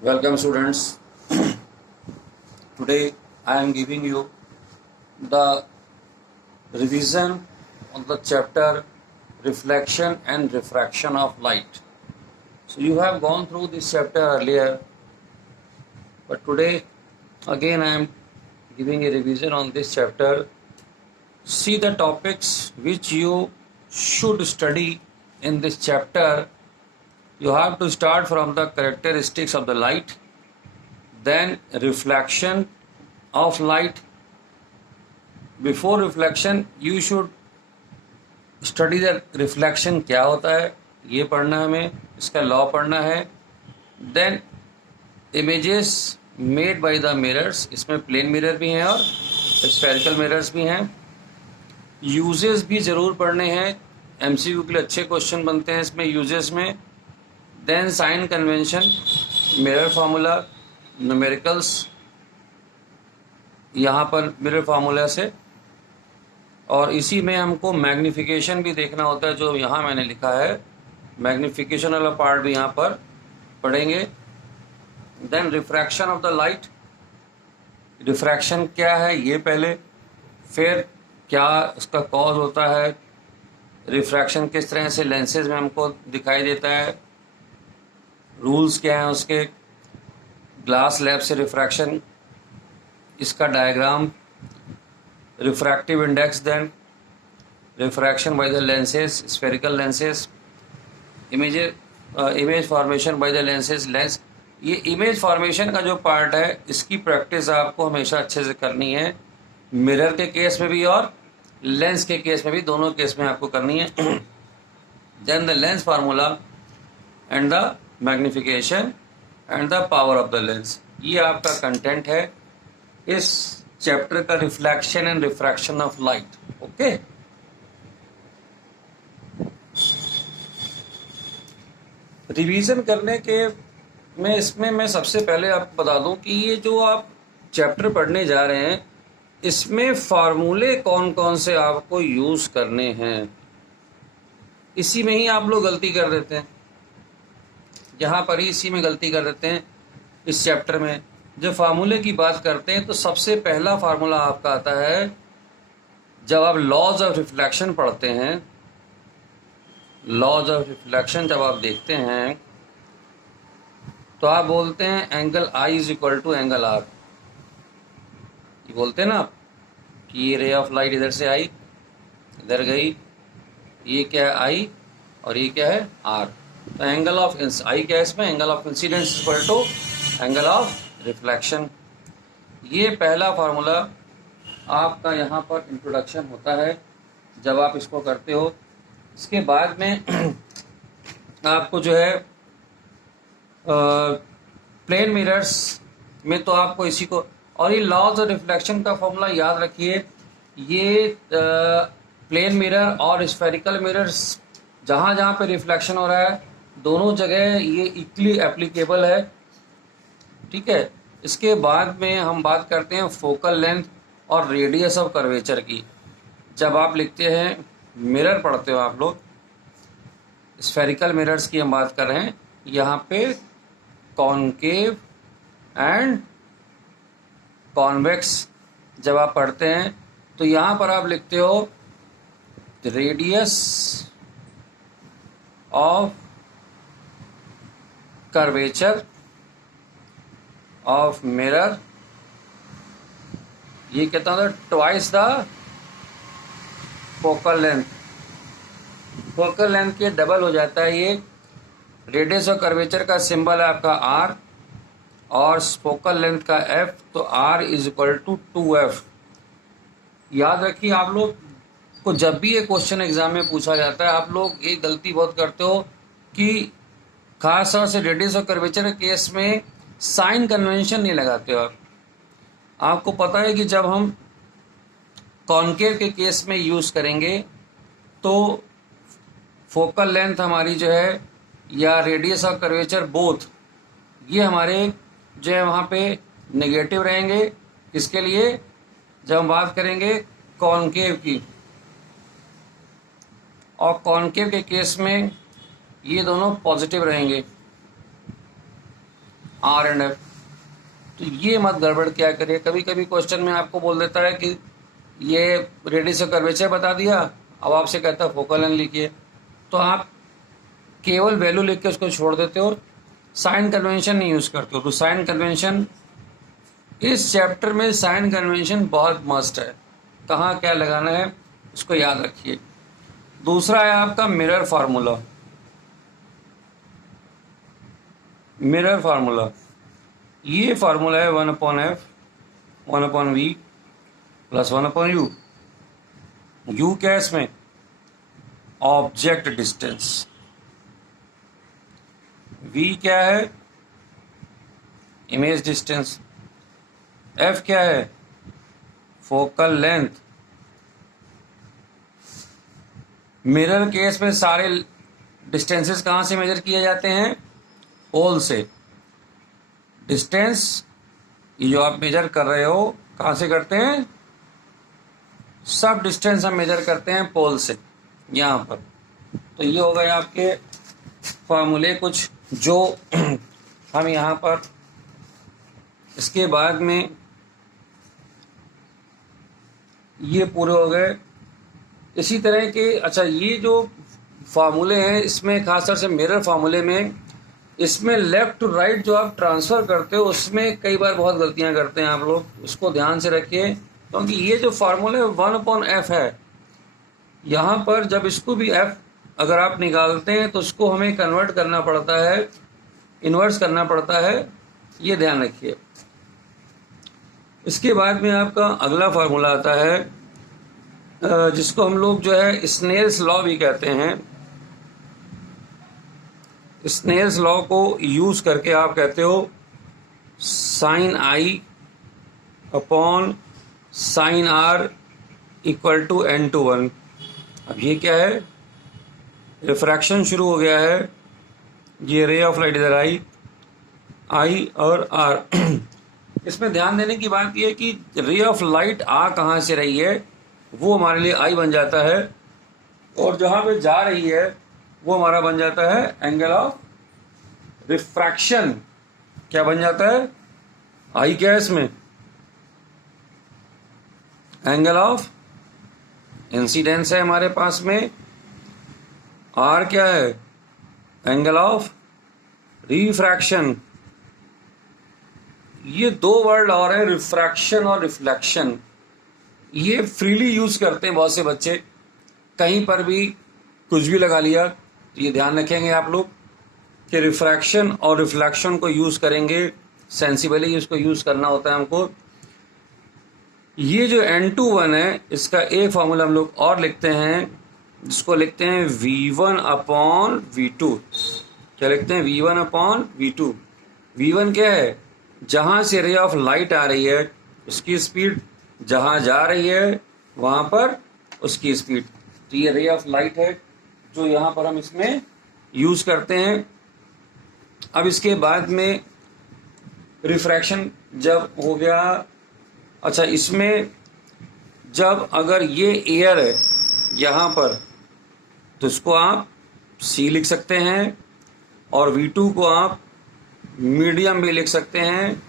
Welcome students. Today I am giving you the revision on the chapter reflection and refraction of light. So you have gone through this chapter earlier, but today again I am giving a revision on this chapter. See the topics which you should study in this chapter. You have to start from the characteristics of the light, then reflection of light. Before reflection you should study the reflection क्या होता है, ये पढ़ना है हमें, इसका law पढ़ना है. Then images made by the mirrors, इसमें प्लेन मिरर भी हैं और स्फेरिकल मिरर्स भी हैं. यूजेस भी ज़रूर पढ़ने हैं, एमसीक्यू के लिए अच्छे क्वेश्चन बनते हैं इसमें यूजेस में. Then sign convention, mirror formula, numericals, यहाँ पर मिरर फार्मूला से, और इसी में हमको मैग्निफिकेशन भी देखना होता है जो यहाँ मैंने लिखा है. मैग्निफिकेशन वाला पार्ट भी यहाँ पर पढ़ेंगे. Then refraction of the light, refraction क्या है ये पहले, फिर क्या उसका कॉज होता है, रिफ्रैक्शन किस तरह से लेंसेज में हमको दिखाई देता है, रूल्स क्या हैं उसके, ग्लास लैब से रिफ्रैक्शन, इसका diagram, refractive index, then refraction by the lenses, spherical lenses, image formation by the lenses. Lens, ये इमेज फॉर्मेशन का जो पार्ट है इसकी प्रैक्टिस आपको हमेशा अच्छे से करनी है, मिरर के केस में भी और लेंस के केस में भी, दोनों केस में आपको करनी है. Then the lens formula and the magnification and the power of the lens, ये आपका कंटेंट है इस चैप्टर का, reflection and refraction of light. Okay, revision करने के में इसमें मैं सबसे पहले आपको बता दूं कि ये जो आप चैप्टर पढ़ने जा रहे हैं इसमें फार्मूले कौन कौन से आपको यूज करने हैं. इसी में ही आप लोग गलती कर देते हैं, यहाँ पर ही इसी में गलती कर देते हैं. इस चैप्टर में जब फार्मूले की बात करते हैं तो सबसे पहला फार्मूला आपका आता है जब आप लॉज ऑफ रिफ्लेक्शन पढ़ते हैं. लॉज ऑफ रिफ्लेक्शन जब आप देखते हैं तो आप बोलते हैं angle i is equal to angle r. ये बोलते हैं ना आप कि ये रे ऑफ लाइट इधर से आई, इधर गई, ये क्या है आई और ये क्या है आर. तो एंगल ऑफ आई क्या है इसमें, angle of incidence equal to angle of reflection. ये पहला फार्मूला आपका यहाँ पर इंट्रोडक्शन होता है जब आप इसको करते हो. इसके बाद में आपको जो है प्लेन मिरर्स में तो आपको इसी को, और ये लॉज ऑफ रिफ्लेक्शन का फॉर्मूला याद रखिए. ये प्लेन मिरर और स्फेरिकल मिरर्स जहाँ जहाँ पे रिफ्लेक्शन हो रहा है दोनों जगह ये इक्वली एप्लीकेबल है. ठीक है. इसके बाद में हम बात करते हैं फोकल लेंथ और रेडियस ऑफ कर्वेचर की. जब आप लिखते हैं मिरर पढ़ते हो आप लोग, स्फेरिकल मिरर्स की हम बात कर रहे हैं, यहाँ पे कॉनकेव एंड कॉन्वेक्स जब आप पढ़ते हैं तो यहाँ पर आप लिखते हो radius of curvature of mirror, ये कहता हूँ twice the focal length. Focal length के डबल हो जाता है ये. रेडियस ऑफ कर्वेचर का सिंबल है आपका आर और फोकल लेंथ का एफ, तो r is equal to 2f. याद रखिए आप लोग को जब भी ये क्वेश्चन एग्जाम में पूछा जाता है आप लोग एक गलती बहुत करते हो कि खास तौर से रेडियस ऑफ कर्वेचर के केस में साइन कन्वेंशन नहीं लगाते हो आप. आपको पता है कि जब हम कॉनकेव के केस में यूज़ करेंगे तो फोकल लेंथ हमारी जो है या रेडियस ऑफ कर्वेचर बोथ, ये हमारे जो है वहाँ पे नेगेटिव रहेंगे. इसके लिए जब हम बात करेंगे कॉनकेव की, और कॉनकेव के केस में ये दोनों पॉजिटिव रहेंगे. R and f. तो ये मत गड़बड़ क्या करिए, कभी कभी क्वेश्चन में आपको बोल देता है कि ये रेडियस ऑफ कर्वेचर बता दिया, अब आपसे कहता है फोकल लेंथ लिखिए, तो आप केवल वैल्यू लिख के उसको छोड़ देते हो, साइन कन्वेंशन नहीं यूज़ करते हो। तो साइन कन्वेंशन, इस चैप्टर में साइन कन्वेंशन बहुत मस्ट है, कहाँ क्या लगाना है उसको याद रखिए। दूसरा है आपका मिरर फार्मूला। मिरर फार्मूला, ये फार्मूला है 1/f 1/v plus 1/u। u क्या है इसमें? Object distance. v क्या है? Image distance. f क्या है? Focal length. मिरर केस में सारे डिस्टेंसेस कहाँ से मेजर किए जाते हैं? होल से। डिस्टेंस ये जो आप मेजर कर रहे हो कहाँ से करते हैं? सब डिस्टेंस हम मेजर करते हैं पोल से, यहाँ पर। तो ये हो गए आपके फार्मूले कुछ जो हम यहाँ पर, इसके बाद में ये पूरे हो गए। इसी तरह के, अच्छा ये जो फार्मूले हैं इसमें खासतौर से मिरर फार्मूले में, इसमें लेफ्ट टू राइट जो आप ट्रांसफ़र करते हो उसमें कई बार बहुत गलतियां करते हैं आप लोग, उसको ध्यान से रखिए। क्योंकि ये जो फार्मूला है 1/f है, यहाँ पर जब इसको भी f अगर आप निकालते हैं तो उसको हमें कन्वर्ट करना पड़ता है, इन्वर्स करना पड़ता है, ये ध्यान रखिए। इसके बाद में आपका अगला फार्मूला आता है जिसको हम लोग जो है स्नेल्स लॉ भी कहते हैं। स्नेल्स लॉ को यूज़ करके आप कहते हो sine i upon sine r equal to n/1। अब ये क्या है? रिफ्रैक्शन शुरू हो गया है, ये रे ऑफ लाइट इधर आई और आर। इसमें ध्यान देने की बात यह है कि रे ऑफ लाइट आ कहाँ से रही है वो हमारे लिए आई बन जाता है, और जहाँ पे जा रही है वो हमारा बन जाता है एंगल ऑफ रिफ्रैक्शन। क्या बन जाता है? आई क्या है इसमें? एंगल ऑफ इंसिडेंस है हमारे पास में। आर क्या है? Angle of refraction. ये दो वर्ड और है, रिफ्रैक्शन और रिफ्लेक्शन। ये फ्रीली यूज करते हैं बहुत से बच्चे, कहीं पर भी कुछ भी लगा लिया। तो ये ध्यान रखेंगे आप लोग कि रिफ्रैक्शन और रिफ्लेक्शन को यूज करेंगे, सेंसिबली उसको यूज करना होता है हमको। ये जो n/1 है इसका एक फार्मूला हम लोग और लिखते हैं जिसको लिखते हैं v1/v2। क्या लिखते हैं? v1/v2। v1 क्या है? जहाँ से रे ऑफ लाइट आ रही है उसकी स्पीड, जहाँ जा रही है वहाँ पर उसकी स्पीड। तो ये रे ऑफ लाइट है जो यहाँ पर हम इसमें यूज करते हैं। अब इसके बाद में रिफ्रैक्शन जब हो गया, अच्छा इसमें जब अगर ये एयर है यहाँ पर तो इसको आप C लिख सकते हैं, और V2 को आप मीडियम भी लिख सकते हैं।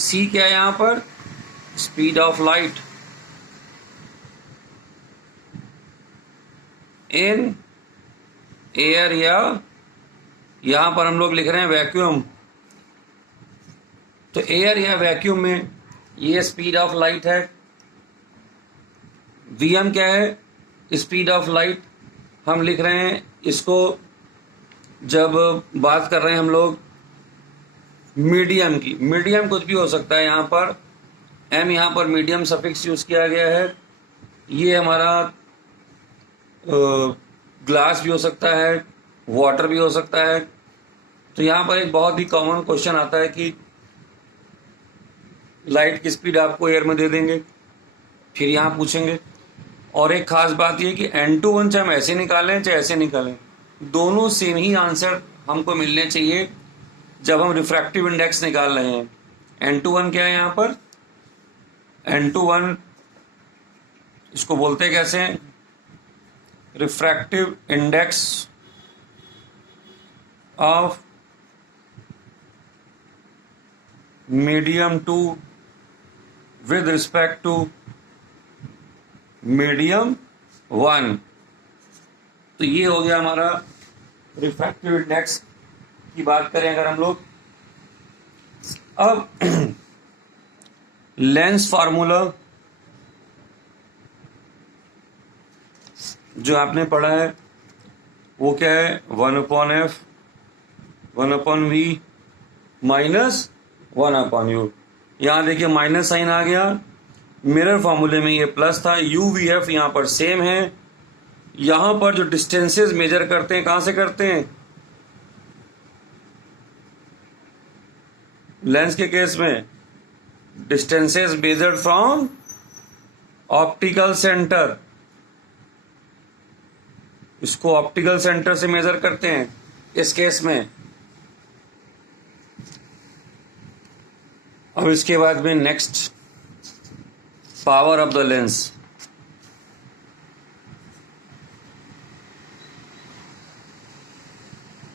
C क्या है यहाँ पर? Speed of light in air, या यहाँ पर हम लोग लिख रहे हैं वैक्यूम। तो एयर या वैक्यूम में ये स्पीड ऑफ लाइट है। Vm क्या है? Speed of light. हम लिख रहे हैं इसको, जब बात कर रहे हैं हम लोग मीडियम की, मीडियम कुछ भी हो सकता है, यहाँ पर m यहाँ पर मीडियम सफिक्स यूज किया गया है। ये हमारा ग्लास भी हो सकता है, वाटर भी हो सकता है। तो यहाँ पर एक बहुत ही कॉमन क्वेश्चन आता है कि लाइट की स्पीड आपको एयर में दे देंगे, फिर यहाँ पूछेंगे। और एक खास बात ये कि n/1 चाहे हम ऐसे निकालें चाहे ऐसे निकालें, दोनों सेम ही आंसर हमको मिलने चाहिए जब हम रिफ्रैक्टिव इंडेक्स निकाल रहे हैं। n/1 क्या है यहाँ पर? n/1 इसको बोलते कैसे हैं? Refractive index of medium two with respect to medium 1। तो ये हो गया हमारा रिफ्रैक्टिव इंडेक्स की बात करें अगर हम लोग। अब लेंस फार्मूला जो आपने पढ़ा है वो क्या है, 1/f 1/v माइनस 1/u। यहां देखिए माइनस साइन आ गया, मिरर फार्मूले में ये प्लस था, UVF यहां पर सेम है। यहां पर जो डिस्टेंसेस मेजर करते हैं कहां से करते हैं, लेंस के केस में distances measured from optical centre, इसको ऑप्टिकल सेंटर से मेजर करते हैं इस केस में। अब इसके बाद में next power of the lens.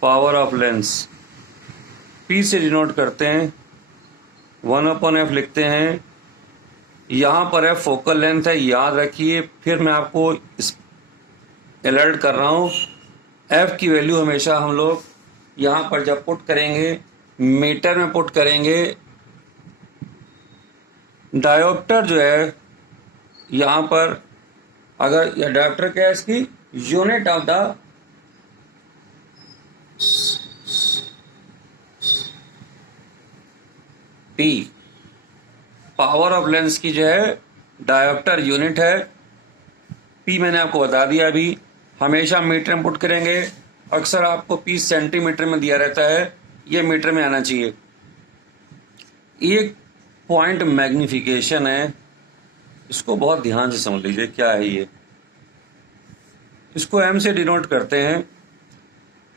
Power of lens P से डिनोट करते हैं, 1/f लिखते हैं। यहां पर F फोकल लेंथ है, याद रखिए। फिर मैं आपको अलर्ट कर रहा हूं, F की वैल्यू हमेशा हम लोग यहां पर जब पुट करेंगे मीटर में पुट करेंगे। डायोप्टर जो है यहां पर, अगर यह डायोप्टर क्या है, इसकी unit of the P, power of lens की जो है डायोप्टर यूनिट है। P मैंने आपको बता दिया अभी, हमेशा मीटर में पुट करेंगे। अक्सर आपको P सेंटीमीटर में दिया रहता है, ये मीटर में आना चाहिए। एक पॉइंट मैग्निफिकेशन है, इसको बहुत ध्यान से समझ लीजिए क्या है ये। इसको M से डिनोट करते हैं।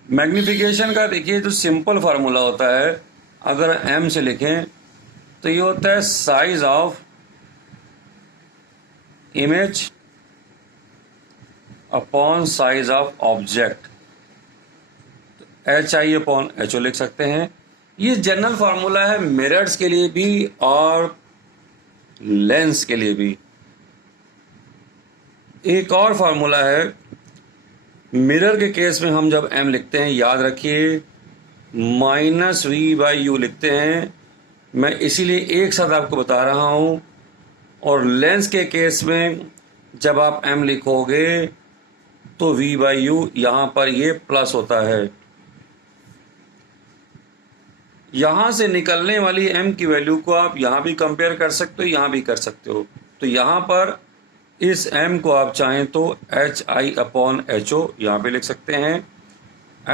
मैग्निफिकेशन का देखिए जो सिंपल फार्मूला होता है, अगर M से लिखें तो ये होता है size of image upon size of object, HI/HO लिख सकते हैं। ये जनरल फार्मूला है मिरर्स के लिए भी और लेंस के लिए भी। एक और फार्मूला है मिरर के केस में, हम जब M लिखते हैं याद रखिए -V/U लिखते हैं। मैं इसीलिए एक साथ आपको बता रहा हूं। और लेंस के केस में जब आप M लिखोगे तो V/U यहां पर ये प्लस होता है। यहां से निकलने वाली M की वैल्यू को आप यहां भी कंपेयर कर सकते हो, यहां भी कर सकते हो। तो यहां पर इस M को आप चाहें तो HI/HO यहां पे लिख सकते हैं,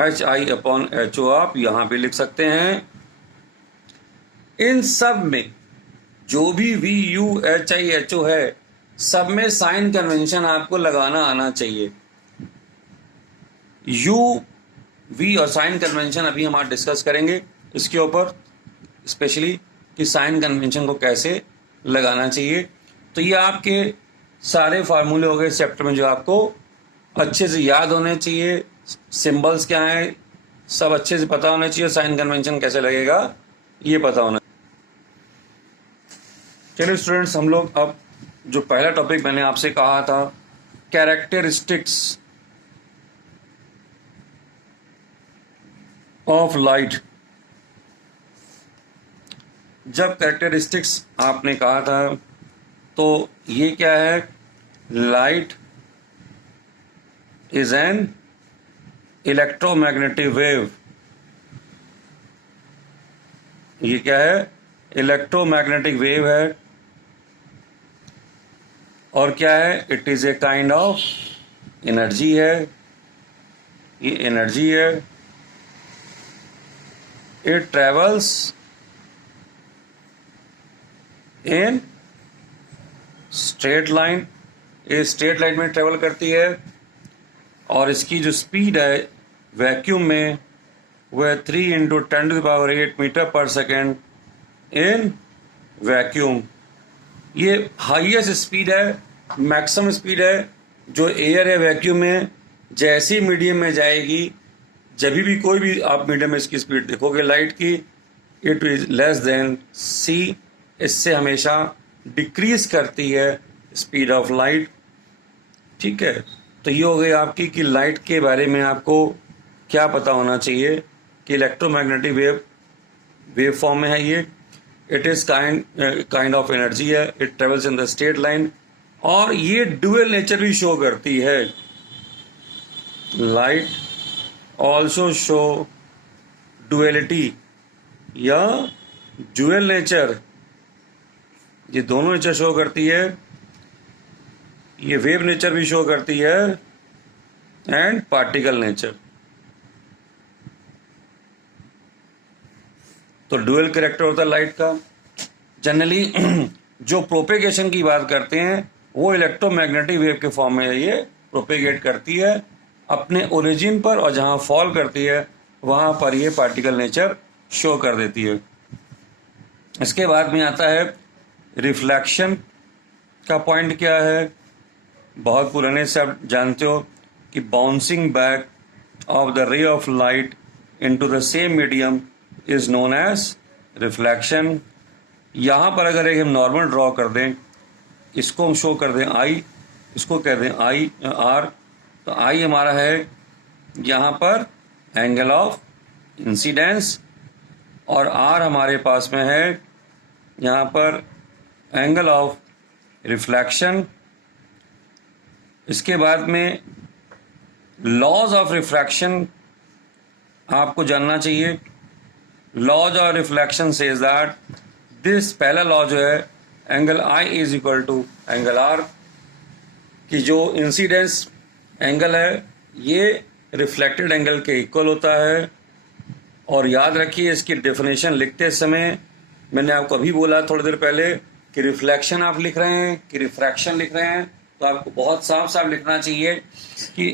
HI/HO आप यहां पे लिख सकते हैं। इन सब में जो भी VU HI/HO है, सब में साइन कन्वेंशन आपको लगाना आना चाहिए। U V और साइन कन्वेंशन अभी हम आज डिस्कस करेंगे इसके ऊपर, स्पेशली कि साइन कन्वेंशन को कैसे लगाना चाहिए। तो ये आपके सारे फार्मूले हो गए चैप्टर में जो आपको अच्छे से याद होने चाहिए। सिंबल्स क्या हैं सब अच्छे से पता होना चाहिए, साइन कन्वेंशन कैसे लगेगा ये पता होना। चलिए स्टूडेंट्स, हम लोग अब जो पहला टॉपिक मैंने आपसे कहा था, कैरेक्टरिस्टिक्स ऑफ लाइट। जब कैरेक्टरिस्टिक्स आपने कहा था तो ये क्या है, light is an electromagnetic wave. ये क्या है, इलेक्ट्रोमैग्नेटिक वेव है। और क्या है, it is a kind of energy है, ये एनर्जी है। It travels in straight line, ये स्ट्रेट लाइन में ट्रेवल करती है। और इसकी जो स्पीड है वैक्यूम में वह 3 × 10⁸ मीटर पर सेकेंड इन वैक्यूम। ये हाईएस्ट स्पीड है, मैक्सिमम स्पीड है जो एयर है वैक्यूम में। जैसी मीडियम में जाएगी, जब भी कोई भी आप मीडियम में इसकी स्पीड देखोगे लाइट की, इट इज लेस देन सी, इससे हमेशा डिक्रीज करती है स्पीड ऑफ लाइट। ठीक है, तो ये हो गई आपकी कि लाइट के बारे में आपको क्या पता होना चाहिए कि इलेक्ट्रोमैग्नेटिक वेव फॉर्म में है ये। It is kind of energy है, it travels in the straight line, और ये ड्यूअल नेचर भी शो करती है। लाइट ऑल्सो शो डुअलिटी या ड्यूअल नेचर, ये दोनों नेचर शो करती है। ये वेव नेचर भी शो करती है एंड पार्टिकल नेचर। तो डुअल कैरेक्टर होता है लाइट का। जनरली जो प्रोपेगेशन की बात करते हैं वो इलेक्ट्रोमैग्नेटिक वेव के फॉर्म में ये प्रोपेगेट करती है अपने ओरिजिन पर, और जहाँ फॉल करती है वहाँ पर ये पार्टिकल नेचर शो कर देती है। इसके बाद में आता है रिफ्लेक्शन का पॉइंट क्या है। बहुत पुराने से आप जानते हो कि bouncing back of the ray of light into the same medium is known as reflection. यहाँ पर अगर एक हम नॉर्मल ड्रॉ कर दें, इसको हम शो कर दें आई, इसको कह दें आई आर, तो आई हमारा है यहाँ पर एंगल ऑफ इंसिडेंस, और आर हमारे पास में है यहाँ पर एंगल ऑफ रिफ्लेक्शन। इसके बाद में लॉज ऑफ रिफ्रैक्शन आपको जानना चाहिए। Laws of reflection says that this, पहला लॉ जो है angle i is equal to angle r, कि जो इंसिडेंस एंगल है ये रिफ्लेक्टेड एंगल के इक्वल होता है। और याद रखिए इसकी डेफिनेशन लिखते समय मैंने आपको अभी बोला थोड़ी देर पहले कि रिफ्लेक्शन आप लिख रहे हैं कि रिफ्रैक्शन लिख रहे हैं, तो आपको बहुत साफ साफ लिखना चाहिए कि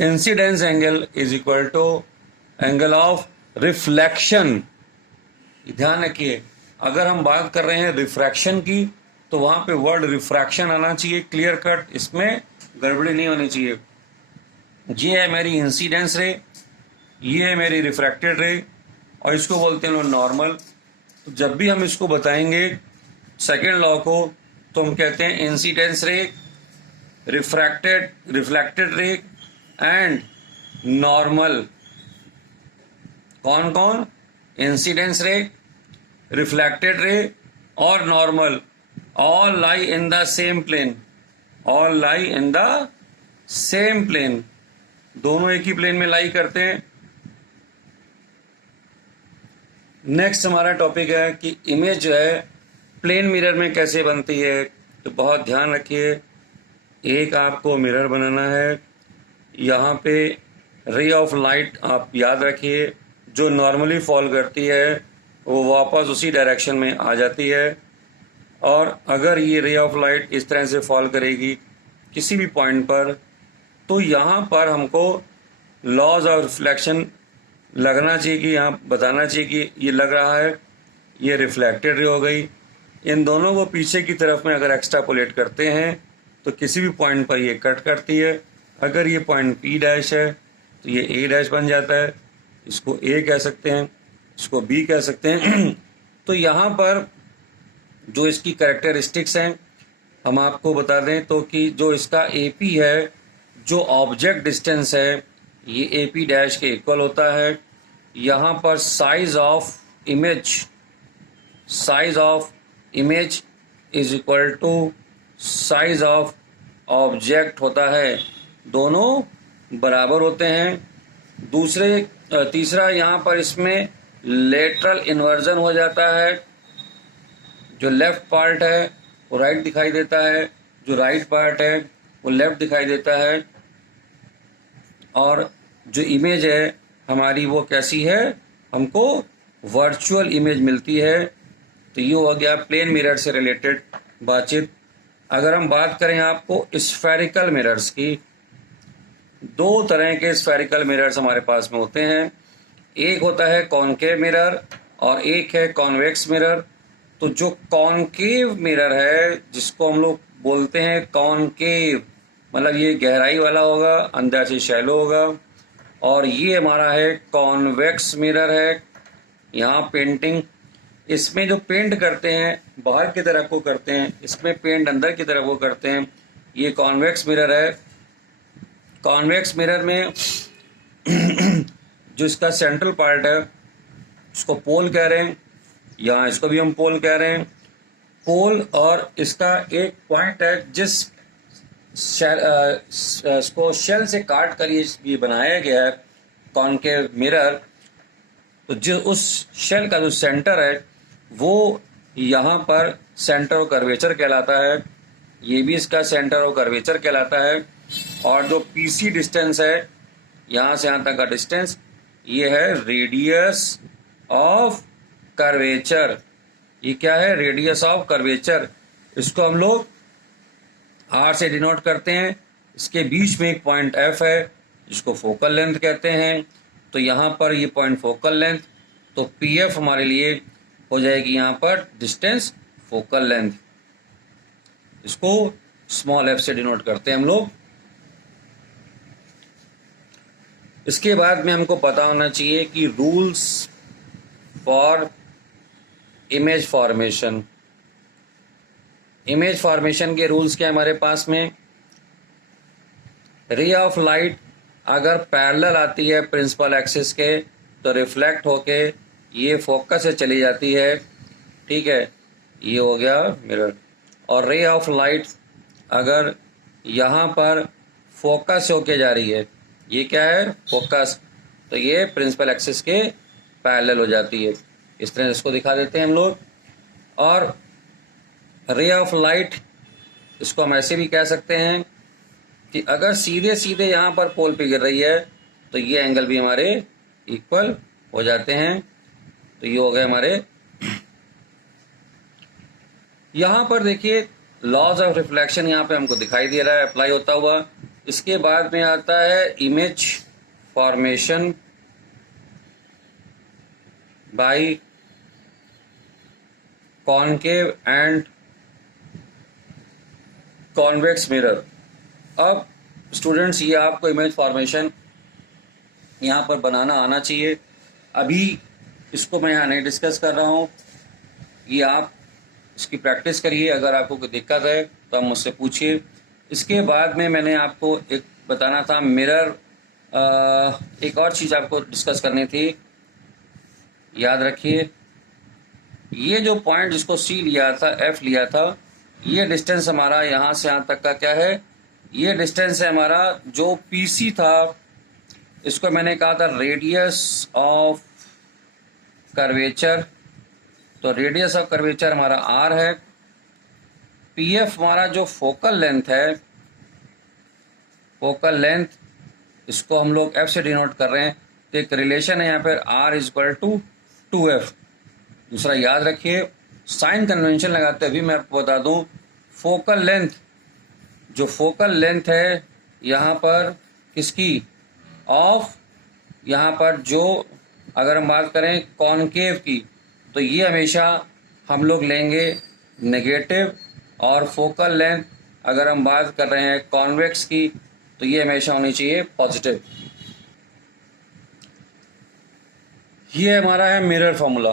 incidence angle is equal to angle of reflection. ध्यान रखिए, अगर हम बात कर रहे हैं रिफ्रैक्शन की तो वहां पे वर्ड रिफ्रैक्शन आना चाहिए क्लियर कट, इसमें गड़बड़ी नहीं होनी चाहिए। ये है मेरी इंसिडेंस रे, ये है मेरी रिफ्रैक्टेड रे, और इसको बोलते हैं नॉर्मल। तो जब भी हम इसको बताएंगे सेकेंड लॉ को, तो हम कहते हैं इंसिडेंस रे, रिफ्लेक्टेड रे एंड नॉर्मल। कौन कौन? इंसिडेंस रे, रिफ्लेक्टेड रे और normal, all lie in the same plane, all lie in the same plane, दोनों एक ही प्लेन में लाई करते हैं। नेक्स्ट हमारा टॉपिक है कि इमेज जो है प्लेन मिरर में कैसे बनती है। तो बहुत ध्यान रखिए, एक आपको मिरर बनाना है, यहाँ पे रे ऑफ लाइट आप याद रखिए जो नॉर्मली फॉल करती है वो वापस उसी डायरेक्शन में आ जाती है, और अगर ये रे ऑफ लाइट इस तरह से फॉल करेगी किसी भी पॉइंट पर, तो यहाँ पर हमको लॉज ऑफ रिफ्लेक्शन लगना चाहिए कि यहाँ बताना चाहिए कि ये लग रहा है ये रिफ्लेक्टेड रे हो गई। इन दोनों को पीछे की तरफ में अगर एक्स्ट्रापोलेट करते हैं तो किसी भी पॉइंट पर ये कट करती है। अगर ये पॉइंट पी डैश है तो ये ए डैश बन जाता है, इसको ए कह सकते हैं, इसको बी कह सकते हैं। तो यहाँ पर जो इसकी कैरेक्टरिस्टिक्स हैं हम आपको बता दें तो कि जो इसका ए पी है, जो ऑब्जेक्ट डिस्टेंस है, ये ए पी डैश के इक्वल होता है। यहाँ पर size of image is equal to size of object होता है, दोनों बराबर होते हैं। तीसरा यहाँ पर इसमें लेटरल इन्वर्जन हो जाता है, जो लेफ्ट पार्ट है वो राइट दिखाई देता है, जो राइट पार्ट है वो लेफ्ट दिखाई देता है, और जो इमेज है हमारी वो कैसी है, हमको वर्चुअल इमेज मिलती है। तो ये हो गया प्लेन मिरर से रिलेटेड बातचीत। अगर हम बात करें आपको स्फेरिकल मिरर्स की, दो तरह के स्फेरिकल मिरर्स हमारे पास में होते हैं, एक होता है कॉनकेव मिरर और एक है कॉन्वेक्स मिरर। तो जो कॉनकेव मिरर है जिसको हम लोग बोलते हैं कॉनकेव, मतलब ये गहराई वाला होगा, अंदर से शैलो होगा, और ये हमारा है कॉन्वेक्स मिरर है। यहाँ पेंटिंग, इसमें जो पेंट करते हैं बाहर की तरफ को करते हैं, इसमें पेंट अंदर की तरफ को करते हैं। ये कॉन्वेक्स मिरर है। कॉन्वेक्स मिरर में जो इसका सेंट्रल पार्ट है इसको पोल कह रहे हैं, यहाँ इसको भी हम पोल कह रहे हैं। पोल और इसका एक पॉइंट है जिस इसको शेल से काट कर ये बनाया गया है कॉनकेव मिरर। तो जो उस शेल का जो सेंटर है वो यहाँ पर सेंटर ऑफ कर्वेचर कहलाता है, ये भी इसका सेंटर ऑफ कर्वेचर कहलाता है। और जो पीसी डिस्टेंस है यहाँ से यहाँ तक का डिस्टेंस, ये है रेडियस ऑफ कर्वेचर। ये क्या है? Radius of curvature. इसको हम लोग आर से डिनोट करते हैं। इसके बीच में एक पॉइंट एफ है जिसको फोकल लेंथ कहते हैं। तो यहाँ पर ये पॉइंट फोकल लेंथ, तो पी एफ हमारे लिए हो जाएगी यहाँ पर डिस्टेंस फोकल लेंथ। इसको स्मॉल एफ से डिनोट करते हैं हम लोग। इसके बाद में हमको पता होना चाहिए कि rules for image formation. Image formation के रूल्स क्या हमारे पास में? रे ऑफ लाइट अगर पैरेलल आती है प्रिंसिपल एक्सिस के तो रिफ्लेक्ट होके ये फोकस से चली जाती है, ठीक है, ये हो गया मिरर। और रे ऑफ लाइट अगर यहाँ पर फोकस होके जा रही है, ये क्या है? फोकस, तो ये प्रिंसिपल एक्सिस के पैरेलल हो जाती है। इस तरह इसको दिखा देते हैं हम लोग। और रे ऑफ लाइट इसको हम ऐसे भी कह सकते हैं कि अगर सीधे सीधे यहाँ पर पोल पे गिर रही है तो ये एंगल भी हमारे इक्वल हो जाते हैं। तो ये हो गए हमारे। यहाँ पर देखिए लॉज ऑफ रिफ्लेक्शन यहाँ पे हमको दिखाई दे रहा है अप्लाई होता हुआ। इसके बाद में आता है image formation bye concave and convex mirror. अब स्टूडेंट्स ये आपको इमेज फॉर्मेशन यहाँ पर बनाना आना चाहिए। अभी इसको मैं यहाँ नहीं डिस्कस कर रहा हूँ, ये आप इसकी प्रैक्टिस करिए। अगर आपको कोई दिक्कत है तो आप मुझसे पूछिए। इसके बाद में मैंने आपको एक बताना था मिरर, एक और चीज़ आपको डिस्कस करनी थी, याद रखिए। ये जो पॉइंट जिसको सी लिया था, एफ लिया था, ये डिस्टेंस हमारा यहाँ से यहाँ तक का क्या है? ये डिस्टेंस है हमारा जो पीसी था, इसको मैंने कहा था रेडियस ऑफ कर्वेचर। तो रेडियस ऑफ कर्वेचर हमारा आर है। पीएफ हमारा जो फोकल लेंथ है, फोकल लेंथ, इसको हम लोग एफ से डिनोट कर रहे हैं। तो एक रिलेशन है यहाँ पर are is equal to 2f। दूसरा याद रखिए, साइन कन्वेंशन लगाते हुए मैं आपको बता दूं, फोकल लेंथ, जो फोकल लेंथ है यहाँ पर किसकी? ऑफ, यहाँ पर जो अगर हम बात करें कॉनकेव की तो ये हमेशा हम लोग लेंगे नेगेटिव, और फोकल लेंथ अगर हम बात कर रहे हैं कॉन्वेक्स की तो ये हमेशा होनी चाहिए पॉजिटिव। ये हमारा है मिरर फार्मूला।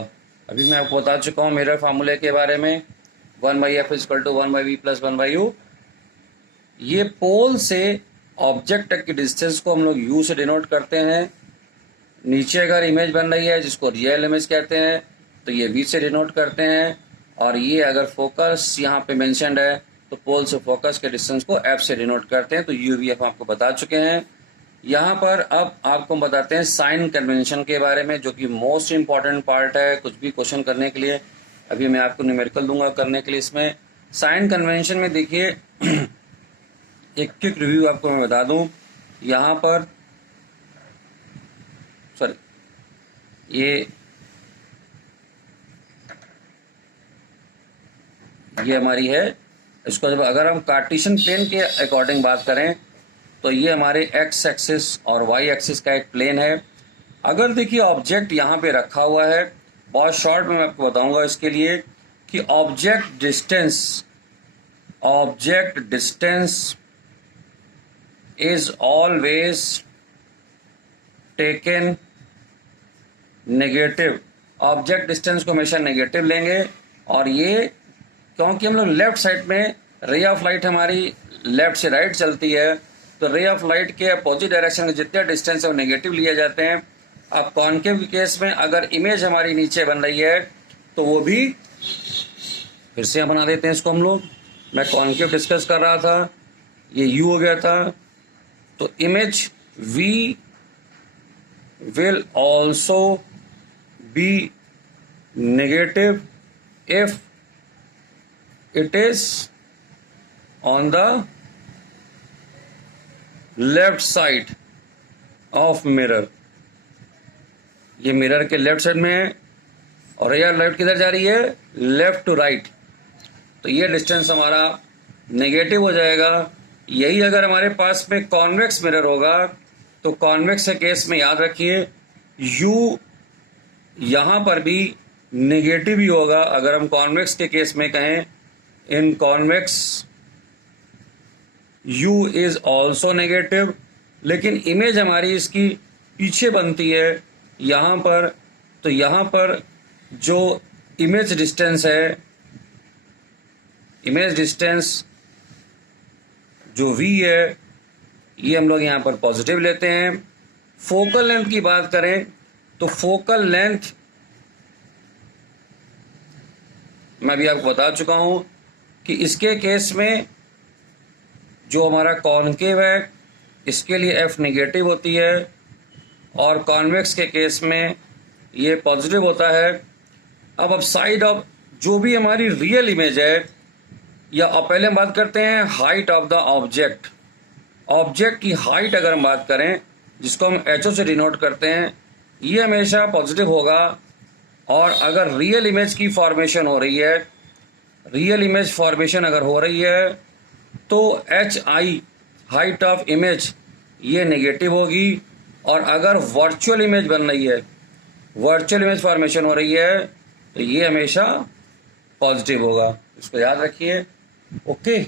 अभी मैं आपको बता चुका हूँ मिरर फार्मूले के बारे में, 1/f equal to 1/v plus 1/u। ये पोल से ऑब्जेक्ट तक की डिस्टेंस को हम लोग u से डिनोट करते हैं। नीचे अगर इमेज बन रही है जिसको रियल इमेज कहते हैं तो ये v से डिनोट करते हैं। और ये अगर फोकस यहाँ पे मेंशन्ड है तो पोल से फोकस के डिस्टेंस को f से डिनोट करते हैं। तो u v f आपको बता चुके हैं। यहाँ पर अब आपको बताते हैं साइन कन्वेंशन के बारे में, जो कि मोस्ट इम्पॉर्टेंट पार्ट है कुछ भी क्वेश्चन करने के लिए। अभी मैं आपको न्यूमेरिकल दूंगा करने के लिए। इसमें साइन कन्वेंशन में देखिए एक क्विक रिव्यू आपको मैं बता दूं। यहाँ पर ये हमारी है। इसको जब अगर हम कार्टेशियन प्लेन के अकॉर्डिंग बात करें तो ये हमारे एक्स एक्सिस और वाई एक्सिस का एक प्लेन है। अगर देखिए ऑब्जेक्ट यहाँ पे रखा हुआ है, बहुत शॉर्ट में मैं आपको बताऊंगा इसके लिए कि object distance is always taken negative object distance को हमेशा नेगेटिव लेंगे, और ये क्योंकि हम लोग लेफ्ट साइड में रे ऑफ लाइट हमारी लेफ्ट से राइट चलती है, तो रे ऑफ लाइट के अपोजिट डायरेक्शन में जितने डिस्टेंस है वो नेगेटिव लिए जाते हैं। अब कॉन्केव के केस में अगर इमेज हमारी नीचे बन रही है तो वो भी फिर से बना देते हैं इसको हम लोग। मैं कॉन्केव डिस्कस कर रहा था, ये यू हो गया था, तो image we will also be negative if it is on the left side of mirror। ये मिरर के लेफ्ट साइड में है और यार लाइट किधर जा रही है, लेफ्ट टू राइट, तो ये डिस्टेंस हमारा नेगेटिव हो जाएगा। यही अगर हमारे पास में कॉन्वेक्स मिरर होगा तो कॉन्वेक्स के केस में याद रखिए u यहाँ पर भी नेगेटिव ही होगा। अगर हम कॉन्वेक्स के केस में कहें in convex u is also negative, लेकिन इमेज हमारी इसकी पीछे बनती है यहाँ पर, तो यहाँ पर जो इमेज डिस्टेंस है, इमेज डिस्टेंस जो v है, ये हम लोग यहाँ पर पॉजिटिव लेते हैं। फोकल लेंथ की बात करें तो फोकल लेंथ मैं भी आपको बता चुका हूं कि इसके केस में जो हमारा कॉनकेव है इसके लिए f नेगेटिव होती है और कॉन्वेक्स के केस में ये पॉजिटिव होता है। अब साइड ऑफ जो भी हमारी रियल इमेज है, या अब पहले हम बात करते हैं height of the object. Object की हाइट अगर हम बात करें जिसको हम HO से डिनोट करते हैं, ये हमेशा पॉजिटिव होगा। और अगर रियल इमेज की फॉर्मेशन हो रही है, रियल इमेज फॉर्मेशन अगर हो रही है तो HI हाइट ऑफ इमेज ये नेगेटिव होगी। और अगर वर्चुअल इमेज बन रही है, वर्चुअल इमेज फॉर्मेशन हो रही है, तो ये हमेशा पॉजिटिव होगा। इसको याद रखिए। ओके।